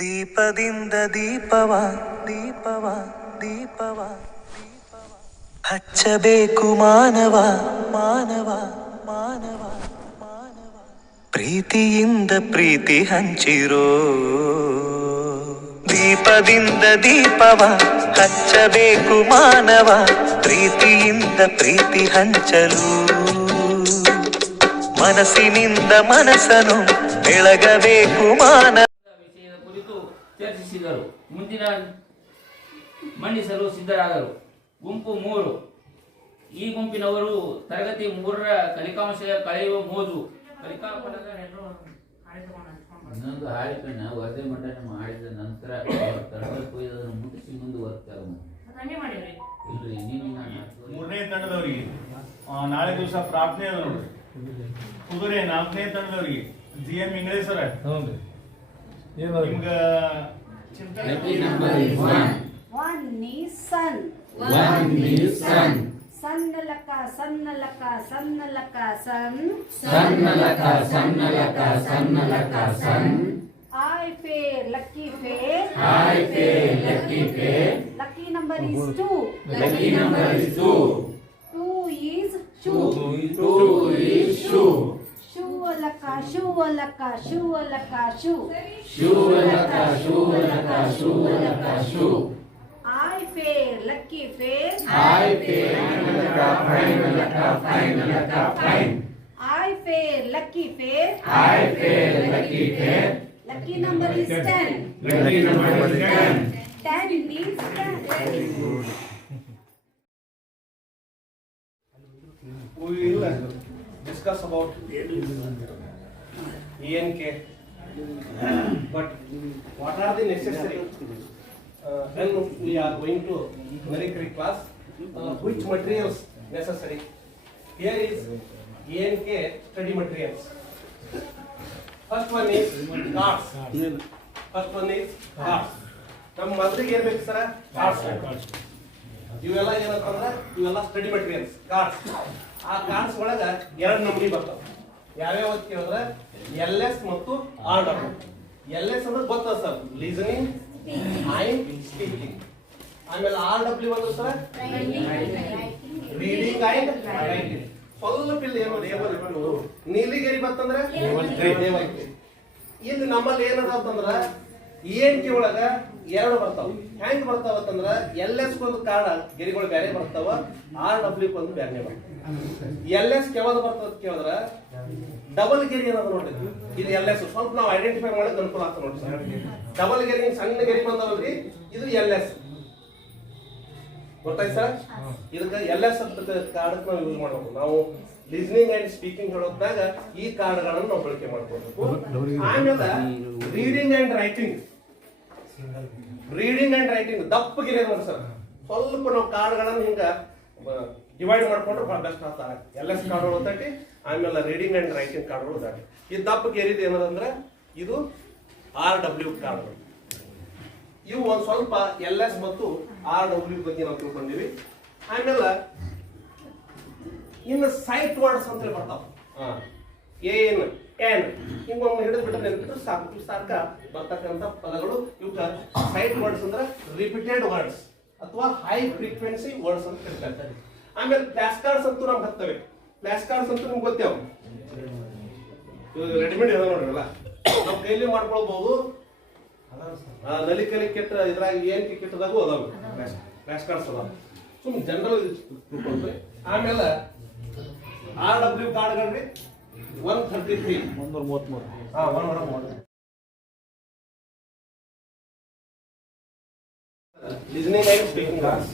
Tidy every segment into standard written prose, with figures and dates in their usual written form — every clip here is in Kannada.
ದೀಪದಿಂದ ದೀಪವ ದೀಪವ ದೀಪವ ಹಚ್ಚಬೇಕು ಮಾನವ ಮಾನವ ಮಾನವ ಮಾನವ ಪ್ರೀತಿಯಿಂದ ಪ್ರೀತಿ ಹಂಚಿರೋ ದೀಪದಿಂದ ದೀಪವ ಹಚ್ಚಬೇಕು ಮಾನವ ಪ್ರೀತಿಯಿಂದ ಪ್ರೀತಿ ಹಂಚಲು ಮನಸ್ಸಿನಿಂದ ಮನಸ್ಸನ್ನು ಬೆಳಗಬೇಕು ಮಾನವ ವಿಷಯದ ಕುರಿತು ಚರ್ಚಿಸಿದರು. ಮುಂದಿನ ಮಂಡಿಸಲು ಸಿದ್ಧರಾದರು. ಗುಂಪು 3. ಈ ಗುಂಪಿನವರು ತರಗತಿ 3ರ ಕಲಿಕಾಂಶ ಕಳೆಯುವ ಮೋಜು ಕಲಿಕಾಫಲದ ಇನ್ನೊಂದು ಹಾಡಿಕಣ್ಣ ವರದಿ ಮಟ್ಟನ ಮಾಡಿದ ನಂತರ ತರಗತಿ ಕೊಯ್ದನ್ನು ಮುಟ್ಟಿಸಿ ಮುಂದುವರ್ತಾರೆ. ಇಲ್ರಿ ನೀನು 3ನೇ ತಂಡದವರಿಗೆ ನಾಳೆ ದಿವಸ ಪ್ರಾರ್ಥನೆ ಅದ ನೋಡ್ರಿ. ಕುದುರೆ 4ನೇ ತಂಡದವರಿಗೆ GM ಇಂಗ್ಲಿಷ್ ಸರ್ ನಿಮ್ಗ One is sun. Sannalaka, sannalaka, sannalaka, sun. I fair, lucky fair. Lucky number is 2. 2 is shoe. Shoe-alaka, shoe-alaka, shoe-alaka, shoe. I fair, lucky fair. I fair, lucky fair. Lucky number is 10. 10 means 10. we will discuss about ENK, but what are the necessary when we are going to numerical class, which materials necessary? Here is ENK study materials. First one is cards. ನಮ್ಮ ಮೊದಲಿಗೆ ಏನ್ ಬೇಕು ಸರ್? ಕಾರ್ಡ್ಸ್. ಇವೆಲ್ಲ ಏನಂತಂದ್ರೆ ಇವೆಲ್ಲ ಸ್ಟಡಿ ಮೆಟೀರಿಯಲ್ಸ್ ಕಾರ್ಡ್ಸ್. ಆ ಕಾರ್ಡ್ಸ್ ಒಳಗ 2 ನಮೂನಿ ಬರ್ತಾವ. ಯಾವ್ಯಾವ ಅಂತ ಕೇಳಿದ್ರೆ LS ಮತ್ತು RW. LS ಅಂದ್ರೆ ಗೊತ್ತದ ಸರ್, ಲಿಸನಿಂಗ್ ಅಂಡ್ ಸ್ಪೀಕಿಂಗ್. ಆಮೇಲೆ RW ಅಂದ್ರೆ ಸರ್ ರೀಡಿಂಗ್ ಅಂಡ್ ರೈಟಿಂಗ್. ಸ್ವಲ್ಪ ಇಲ್ಲಿ ಏನು ನೀಲಿಗೆರಿ ಬರ್ತಂದ್ರೆ ದೇವೈತಿ. ಇಲ್ಲಿ ನಮ್ಮಲ್ಲಿ ಏನದ ಅಂತಂದ್ರ ENK ಒಳಗ 2 ಬರ್ತಾವ. ಹೆಂಗ್ ಬರ್ತಾವ ಅಂತಂದ್ರ LS ಒಂದು ಕಾರ್ಡ್ ಗೆರಿಗಳು ಬೇರೆ ಬರ್ತಾವ, RW ಒಂದು ಬೇರೆ ಬರ್ತಾವ. LS ಯಾವಾಗ ಬರ್ತದ ಕೇಳಿದ್ರ ಡಬಲ್ ಗೆರಿ ಏನದ ನೋಡ್ರಿ, ಇದು LS. ಸ್ವಲ್ಪ ನಾವು ಐಡೆಂಟಿಫೈ ಮಾಡೋದು ಅನುಕೂಲ ಆಗ್ತದೆ ನೋಡಿ ಸರ್. ಡಬಲ್ ಗೆರಿ ಸಣ್ಣ ಗೆರಿ ಬಂದವಲ್ರಿ, ಇದು LS ಗೊತ್ತಾಯ್ತು ಸರ್. ಇದಕ್ಕೆ LS ಅಂತ ಕಾರ್ಡ್ ನಾವು ಯೂಸ್ ಮಾಡಬೇಕು. ನಾವು ಲಿಸ್ನಿಂಗ್ ಅಂಡ್ ಸ್ಪೀಕಿಂಗ್ ಹೇಳೋದಾಗ ಈ ಕಾರ್ಡ್ಗಳನ್ನು ನಾವು ಬಳಕೆ ಮಾಡ್ಕೋಬೇಕು. ಆಮೇಲೆ ರೀಡಿಂಗ್ ಅಂಡ್ ರೈಟಿಂಗ್ ದಪ್ಪ ಗಿರಿ ನೋಡಿ ಸರ್. ಸ್ವಲ್ಪ ನಾವು ಕಾರ್ಡ್ಗಳನ್ನು ಹಿಂಗ ಡಿವೈಡ್ ಮಾಡ್ಕೊಂಡ್ರೆ ಬಹಳ ಬೆಸ್ಟ್ ಆಗ್ತಾರೆ. LS ಕಾರ್ಡ್ಗಳು 30, ಆಮೇಲೆ ರೀಡಿಂಗ್ ಅಂಡ್ ರೈಟಿಂಗ್ ಕಾರ್ಡ್ಗಳು 30. ಈ ದಪ್ಪ ಗೆರಿದು ಏನದಂದ್ರೆ ಇದು RW ಕಾರ್ಡ್ಗಳು. ಇವು ಒಂದ್ ಸ್ವಲ್ಪ LS ಮತ್ತು RW ಬಗ್ಗೆ ನಾವು ತಿಳ್ಕೊಂಡಿವಿ. ಆಮೇಲೆ ಇನ್ನು ಸೈಟ್ ವರ್ಡ್ಸ್ ಅಂತ ಹೇಳಿ ಬರ್ತಾವ. ಏನ್ ಎನ್ ಹಿಂಗೊಮ್ಮೆ ಹಿಡಿದು ಬಿಟ್ಟರೆ ನೆನಪಿಟ್ಟು ಸಾಕ ಬರ್ತಕ್ಕಂಥ ಪದಗಳು ಇವಕ್ಕೆ ಸೈಟ್ ವರ್ಡ್ಸ್ ಅಂದ್ರೆ ರಿಪೀಟೆಡ್ ವರ್ಡ್ಸ್ ಅಥವಾ ಹೈ ಫ್ರೀಕ್ವೆನ್ಸಿ ವರ್ಡ್ಸ್ ಅಂತ ಹೇಳ್ತಾರೆ. ಆಮೇಲೆ ಫ್ಲಾಶ್ ಕಾರ್ಡ್ಸ್ ಅಂತೂ ನಮ್ಗೆ ಹತ್ತವೆ. ಫ್ಲಾಶ್ ಕಾರ್ಡ್ಸ್ ಅಂತೂ ನಿಮ್ಗೆ ಗೊತ್ತೇವ, ರೆಡಿಮೇಡ್ ಇದೆ ನೋಡ್ರಲ್ಲ, ನಾವು ಕೈಲಿ ಮಾಡ್ಕೊಳ್ಬಹುದು. ನಲಿಕಲಿ ಕೆಟ್ಟ ಇದ್ರಾಗ ಏನ್ ಕೆಟ್ಟದಾಗೂ ಅದಾವ ಫ್ಲಾಶ್ ಕಾರ್ಡ್ಸ್ ಅದಾವ. ಸುಮ್ ಜನರಲ್ ತಿಳ್ಕೊಂಡ್ರಿ. ಆಮೇಲೆ RW ಕಾರ್ಡ್ಗಳ್ರಿ 133 133 ಲಿಸನಿಂಗ್ ಅಂಡ್ ಸ್ಪೀಕಿಂಗ್ ಕಾರ್ಡ್ಸ್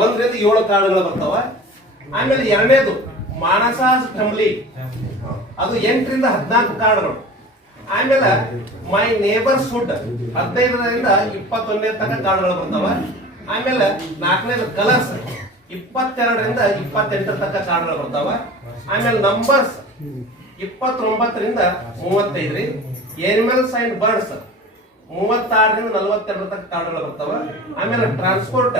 1ರಿಂದ 7 ಕಾರ್ಡ್ಗಳು ಬರ್ತಾವ. ಆಮೇಲೆ 2ನೇದು ಮಾನಸಾಸ್ ಟಂಬ್ಲಿ, ಅದು 8ರಿಂದ 14 ಕಾರ್ಡ್ಗಳು. ಆಮೇಲೆ ಮೈ ನೇಬರ್ಸ್ ಹುಡ್ 15ರಿಂದ 21ನೇ ತನಕ ಕಾರ್ಡ್ಗಳು ಬರ್ತಾವ. ಆಮೇಲೆ 4ನೇದು ಕಲರ್ಸ್ 22ರಿಂದ 28 ತನಕ ಕಾರ್ಡ್ಗಳು ಬರ್ತಾವ. ಆಮೇಲೆ ನಂಬರ್ಸ್ 29ರಿಂದ 35, ಎನಿಮಲ್ಸ್ ಅಂಡ್ ಬರ್ಡ್ಸ್ 36ರಿಂದ 42 ತನಕ ಕಾರ್ಡ್ಗಳು ಬರ್ತಾವ. ಆಮೇಲೆ ಟ್ರಾನ್ಸ್ಪೋರ್ಟ್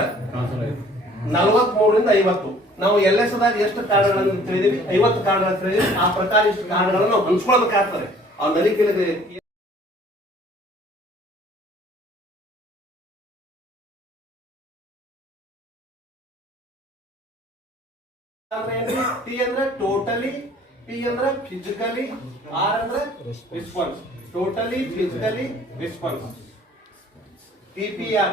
43ರಿಂದ 50. ನಾವು LS ದಾಗ ಎಷ್ಟು ಕಾರ್ಡ್ಗಳನ್ನು ತಿಳಿದೀವಿ, 50 ಕಾರ್ಡ್ಗಳನ್ನು ತಿಳಿದೀವಿ. ಆ ಪ್ರಕಾರ ಇಷ್ಟು ಕಾರ್ಡ್ಗಳನ್ನು ನಾವು ಹಂಚ್ಕೊಳ್ಬೇಕಾಗ್ತದೆ. ಆ ನಲಿಕೆಯಲ್ಲಿ ಅಂದ್ರೆ ಏನ್ರಿ? ಟಿ ಅಂದ್ರೆ ಟೋಟಲಿ, ಪಿ ಅಂದ್ರೆ ಫಿಸಿಕಲಿ, ಆರ್ ಅಂದ್ರೆ response. Totally physically response. TPR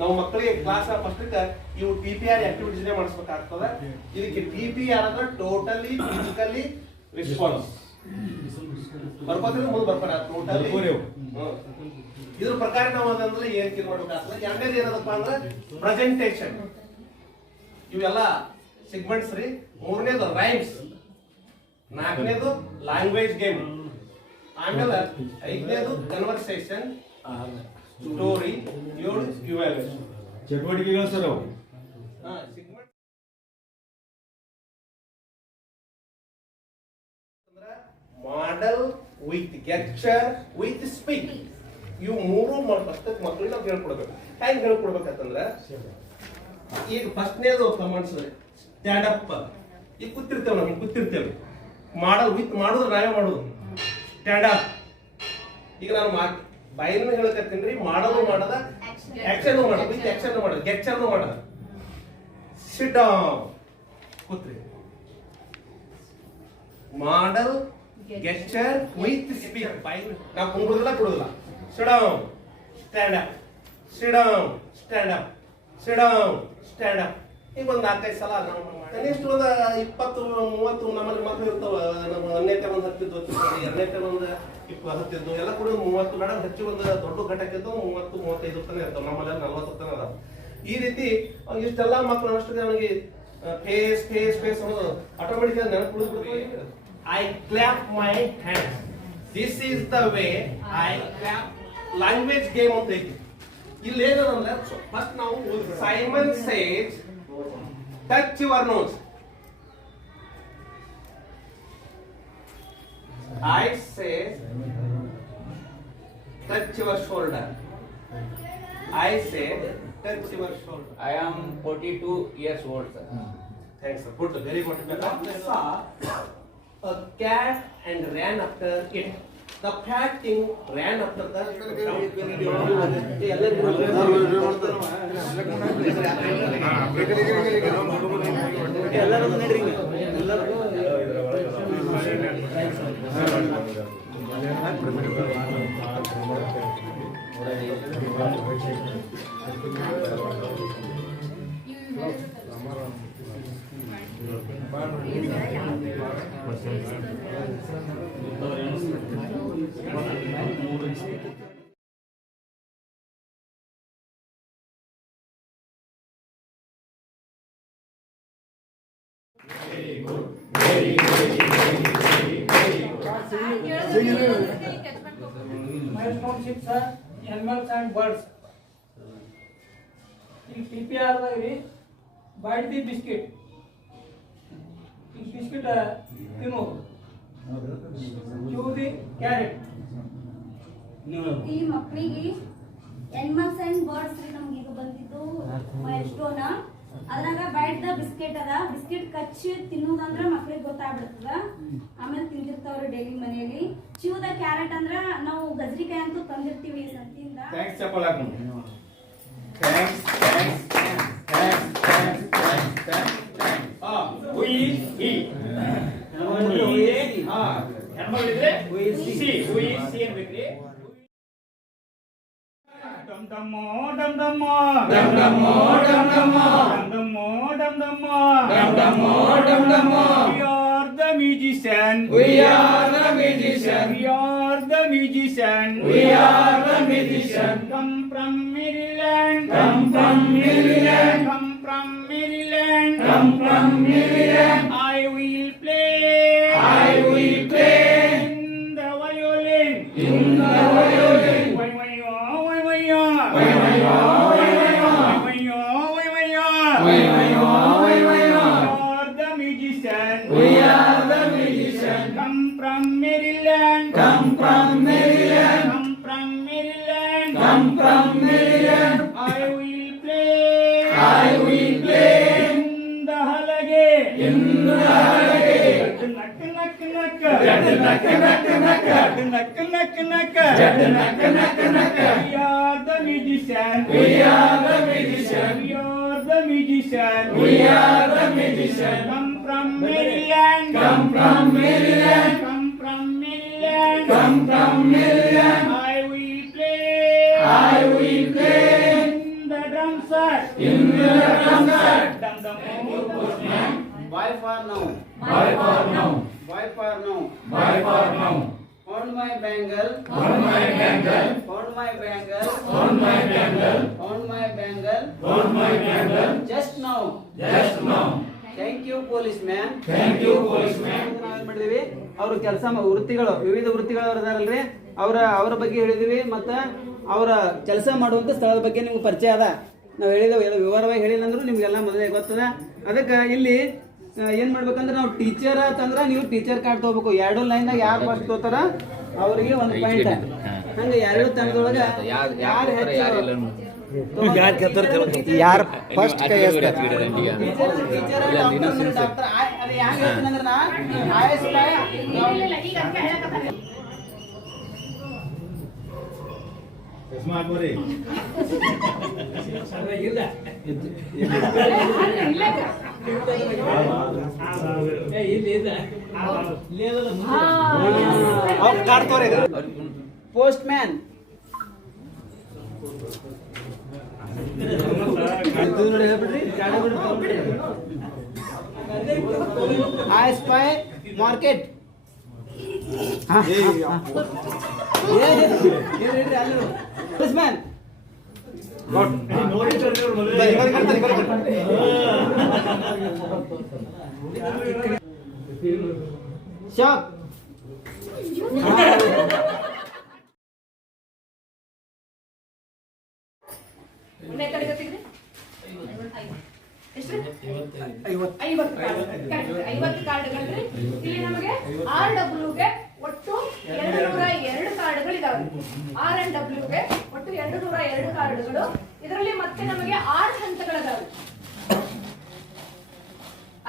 ನಾವು ಮಕ್ಕಳಿಗೆ ಕ್ಲಾಸ್ ಫಸ್ಟ್ ಇವು TPR ಆಕ್ಟಿವಿಟೀಸ್ ಮಾಡಿಸ್ಬೇಕಾಗ್ತದ. ಇದಕ್ಕೆ TPR ಅಂದ್ರೆ ಟೋಟಲಿ ಫಿಸಿಕಲಿ ರೆಸ್ಪಾನ್ಸ್. ಬರ್ಕೋತೀವಿ ಮುಂದೆ ಬರ್ತಾರೆ ಟೋಟಲಿ. ಇದ್ರ ಪ್ರಕಾರ ನಾವು ಅದಂದ್ರೆ ಏನ್ ತೀರ್ ಮಾಡ್ಬೇಕಾಗ್ತದೆ. ಎರಡನೇದು ಏನದಪ್ಪ ಅಂದ್ರೆ ಪ್ರೆಸೆಂಟೇಷನ್. ಇವೆಲ್ಲ ಸಿಗ್ಮೆಂಟ್ಸ್ ರೀ. ಮೂರನೇದು ರೈಮ್ಸ್. ನಾಲ್ಕನೇದು ಲ್ಯಾಂಗ್ವೇಜ್ ಗೇಮ್. ಆಮೇಲೆ ಐದನೇದು ಕನ್ವರ್ಸೇಷನ್, ಸ್ಟೋರಿ, ಏಳು ಇವ್ಯಾಲ್ಯೂಯೇಷನ್ ಚಟುವಟಿಕೆಗಳು ಸರ್ ಅವು. Model with gesture with speak. ಇವು ಮೂರು ಮಕ್ಕಳಿಗೆ ನಾವು ಹೇಳ್ಕೊಡ್ಬೇಕು. ಹೆಂಗ್ ಹೇಳ್ಕೊಡ್ಬೇಕಂತಂದ್ರೆ ಈಗ ಫಸ್ಟ್ನೇದು ಕಮಾಂಡ್ಸ್ ಸ್ಟ್ಯಾಂಡ್ ಅಪ್. ಈಗ ಕೂತಿರ್ತೇವೆ, ನಾವು ಕೂತಿರ್ತೇವೆ. ಮಾಡಲ್ ವಿತ್ ಮಾಡುದು ನಾವೇ ಮಾಡುದು ಸ್ಟ್ಯಾಂಡ್ ಅಪ್. ಈಗ ನಾನು ಬಾಯಿನ ಹೇಳಕತ್ತೀನಿ ರೀ. ಮಾಡೋದು ಮಾಡದ, ಆಕ್ಷನ್ ಮಾಡೋದು, ವಿತ್ ಆಕ್ಷನ್ ಮಾಡೋದು, ಗೆಚ್ಚರ್ನು ಮಾಡೋದು. ಸಿಟ್ ಡೌನ್, ಕೂತ್ರಿ. ಮಾಡಲ್ ಗೆಸ್ಚರ್ ವಿತ್ ಸ್ಪೀಕ್. ಬಾಯಿ ನಾವು ಕುಂಗುದಿಲ್ಲ ಕೊಡುದಿಲ್ಲ. Sit down, stand up, sit down, stand up, sit down, stand up. ಈಗ ಒಂದು 4-5 ಸಲ ನಾವು ಕನಿಷ್ಠ ಒಂದು 20-30 ನಮ್ಮಲ್ಲಿ ಮಕ್ಕಳು ಇರ್ತಾವ. ನಮ್ಮ 1ನೇ ಒಂದು ಹತ್ತಿದ್ದು, 2ನೇ ಒಂದು 20 ಹತ್ತಿದ್ದು ಎಲ್ಲ ಕೂಡ 30 ಬೇಡ ಹೆಚ್ಚು ಒಂದು ದೊಡ್ಡ ಘಟಕಿದ್ದು 30-35 ತನಕ ಇರ್ತಾವ. ನಮ್ಮಲ್ಲಿ 40 ತನಕ ಅದಾವ. ಈ ರೀತಿ ಇಷ್ಟೆಲ್ಲ ಮಕ್ಕಳು ಅಷ್ಟು ನನಗೆ ಫೇಸ್ ಫೇಸ್ ಫೇಸ್ ಅನ್ನೋದು ಆಟೋಮೆಟಿಕ್ ನೆನಪು ಉಳಿದ್ಬಿಡ್ತೀವಿ. I clap my hands. This is the way I clap. Language game ಅಂತ ಐತಿ. ಇಲ್ಲಿ ಏನಂದ್ರೆ ಫಸ್ಟ್ ನಾವು Simon says touch your nose. I say touch your shoulder. I say touch your shoulder. I am 42 years old, sir. Thanks, sir. Good, very good. I saw a cat and ran after it. The fat thing ran after the Milestone 6 are animals and birds. In PPR bite the biscuit. In biscuit tinu. Chew the carrot. ಈ ಮಕ್ಕಳಿಗೆ ಎನಿಮಲ್ಸ್ ಅಂಡ್ ಬರ್ಡ್ಸ್ ನಮ್ಗೆ ಈಗ ಬಂದಿದ್ದು ಮೈಲ್ಸ್ಟೋನ್. ಅದ್ರಾಗ ಬೈಟ್ ದ ಬಿಸ್ಕೆಟ್ ಅದ. ಬಿಸ್ಕೆಟ್ ಕಚ್ಚಿ ತಿನ್ನೋದಂದ್ರ ಮಕ್ಳಿಗೆ ಗೊತ್ತಾಗ್ಬಿಡ್ತದ. ಆಮೇಲೆ ತಿಂತಿರ್ತಾವ್ರಿ ಡೈಲಿ ಮನೆಯಲ್ಲಿ. ಚ್ಯೂ ದ ಕ್ಯಾರೆಟ್ ಅಂದ್ರ ನಾವು ಗಜರಿಕಾಯಿ ಅಂತೂ ತಂದಿರ್ತೀವಿ ಸಂತಿಯಿಂದ. Thanks, chappal Dum dummo, dum dummo, dum dummo, dum dummo, dum dummo, dum dummo, dum dummo, dum dummo. We are the musician. We are the musician. We are the musician. We are the musician. Come from Maryland. Come from Maryland. Come from Maryland. Come from Maryland. I will play. I will play. In the violin. In the violin. We are the musician. Come from Maryland. Come from Maryland. Come from Maryland. Come from Maryland. I will play. I will play. In the halage. In the halage. Nak nak nak. Nak nak nak nak. Nak nak nak. Nak nak nak. We are the musician. We are the musician. We are the musician. We are the musician. Come from Maryland. Come from Maryland. Come from Maryland. Come from Maryland. I will play. I will play. In the drum set. In the drum set. Dum dum postman. Why for now? Why for now? Why for now? Why for now? On my bangle. On my bangle. On my bangle. On my bangle. On my bangle. On my bangle. Just now. Just now. Thank you, policeman. Thank you, policeman. ನಾವೇನ್ ಮಾಡಿದೀವಿ ಅವ್ರ ಕೆಲಸ ವೃತ್ತಿಗಳು ವಿವಿಧ ವೃತ್ತಿಗಳವರು ಇದಾರಲ್ರಿ ಅವರ ಬಗ್ಗೆ ಹೇಳಿದೀವಿ ಮತ್ತು ಅವರ ಕೆಲಸ ಮಾಡುವಂಥ ಸ್ಥಳದ ಬಗ್ಗೆ ನಿಮ್ಗೆ ಪರಿಚಯ ಅದ ನಾವು ಹೇಳಿದೆವು ಎಲ್ಲ ವಿವರವಾಗಿ ಹೇಳಿಲ್ಲ ಅಂದ್ರೂ ನಿಮಗೆಲ್ಲ ಮೊದಲೇ ಗೊತ್ತದ. ಅದಕ್ಕೆ ಇಲ್ಲಿ ಏನು ಮಾಡ್ಬೇಕಂದ್ರೆ ನಾವು ಟೀಚರ್ ಅಂತಂದ್ರೆ ನೀವು ಟೀಚರ್ ಕಾರ್ಡ್ ತೊಗೋಬೇಕು. 2 ಲೈನ್ದಾಗ ಯಾರು ಫಸ್ಟ್ ತೋತಾರ ಅವರಿಗೆ 1 ಪಾಯಿಂಟ್. ಹಂಗೆ 2 ತಂಡದೊಳಗೆ ಯಾರು ಯಾರು ಫಸ್ಟ್ ಕೈ ಟೀಚರ್ ಡಾಕ್ಟರ್ ಅದು ಹೆಂಗೆ ಹೇಳ್ತೀನಂದ್ರೆ ನಾ IS post man I spy market. Policeman. Shop. ಐವತ್ತು ಕಾರ್ಡ್ಗಳ್ರಿ. ಇಲ್ಲಿ ನಮಗೆ RWಗೆ ಒಟ್ಟು 202 ಕಾರ್ಡ್ಗಳಿದಾವೆ. RNWಗೆ ಒಟ್ಟು 202 ಕಾರ್ಡ್ಗಳು. ಇದರಲ್ಲಿ ಮತ್ತೆ ನಮಗೆ 6 ಹಂತಗಳಿದಾವೆ.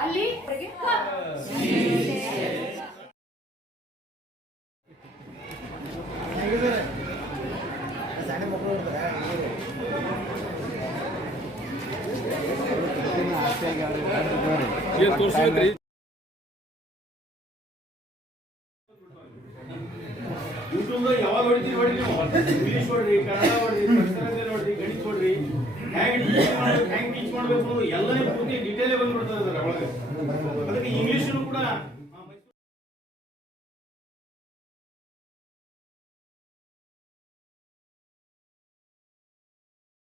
ಅಲ್ಲಿ ಯೂಟ್ಯೂಬ್ ಯಾವಾಗ ಹೊಡಿತೀರಿ ನೋಡಿ ನೀವು ಇಂಗ್ಲಿಷ್ ಹೊಡ್ರಿ, ಕನ್ನಡ ಹೊಡ್ರಿ, ಪರಿಸರ ನೋಡ್ರಿ, ಗಣಿತ ಹೊಡ್ರಿ, ಹೆಂಗ್ ಟೀಚ್ ಮಾಡ್ಬೇಕು ಎಲ್ಲ ಪೂರ್ತಿ ಡೀಟೇಲ್ ಬಂದ್ಬಿಡ್ತದೆ ಅದರ ಒಳಗೆ. ಅದಕ್ಕೆ ಇಂಗ್ಲಿಷ್ ಕೂಡ